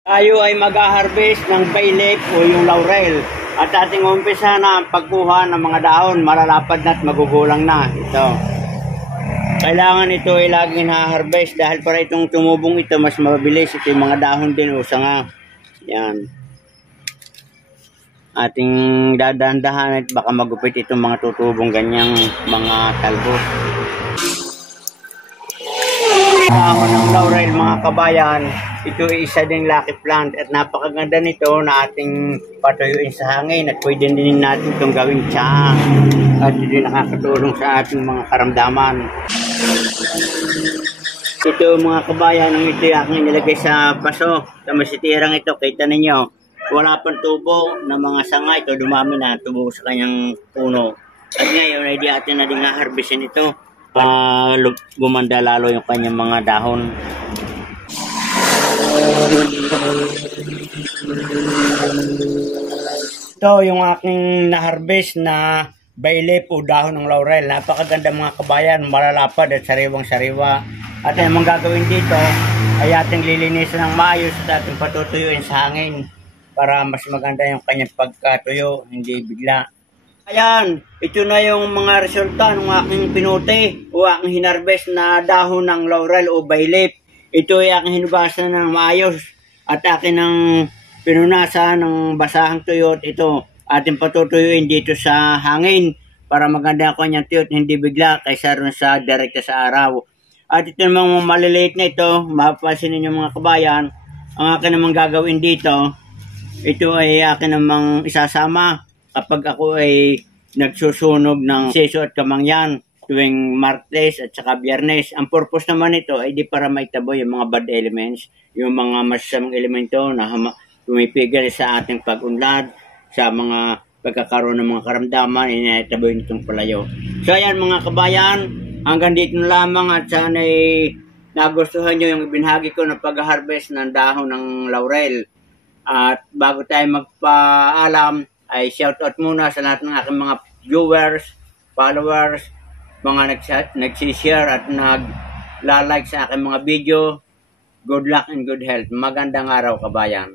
Tayo ay mag-harvest ng bay leaf o yung laurel. At ating umpisa na ang pagkuha ng mga dahon, malalapad na at magugulang na. Ito. Kailangan ito ay laging na-harvest dahil para itong tumubong ito, mas mabilis. Ito yung mga dahon din o sanga. Yan. Ating dadandahan at baka magupit itong mga tutubong ganyang mga talbos. Dahon ng laurel mga kabayan, ito ay isa ding lucky plant at napakaganda nito na ating patuyuin sa hangin at pwede din natin itong gawing tsaang at ito nakakatulong sa ating mga karamdaman. Ito mga kabayan, ang ito aking nilagay sa paso sa masitirang ito, kita ninyo wala pang tubo na mga sanga, ito dumami na tubo sa kanyang puno at ngayon ay di atin na din harvestin ito. Gumanda lalo yung kanyang mga dahon. Ito yung aking na-harvest na bay leaf o dahon ng laurel. Napakaganda mga kabayan, malalapad at sariwang-sariwa. At ang gagawin dito ay ating lilinisan ng maayos at ating patutuyuin sa hangin para mas maganda yung kanyang pagkatuyo, hindi bigla. Ayan, ito na yung mga resulta ng aking pinuti o aking hinarvest na dahon ng laurel o bay leaf. Ito ay aking hinugasan ng maayos at akin ng pinunasan ng basahang tuyot. Ito, ating patutuyuin dito sa hangin para maganda ang kanyang tuyot, hindi bigla kaysa rin sa direkta sa araw. At ito namang maliliit na ito, mapapansin ninyo mga kabayan, ang akin namang gagawin dito, ito ay akin namang isasama kapag ako ay nagsusunog ng seso at kamangyan tuwing Martes at saka Biyernes. Ang purpose naman ito ay di para maitaboy yung mga bad elements, yung mga masasamang elemento na pumipigil sa ating pag-unlad, sa mga pagkakaroon ng mga karamdaman, inaitaboy nitong palayo. So ayan mga kabayan, hanggang dito na lamang at sana ay nagustuhan nyo yung binahagi ko na pag-harvest ng dahon ng laurel. At bago tayo magpaalam, ay shoutout muna sa lahat ng aking mga viewers, followers, mga nagsishare at nagla-like sa aking mga video. Good luck and good health. Magandang araw kabayan.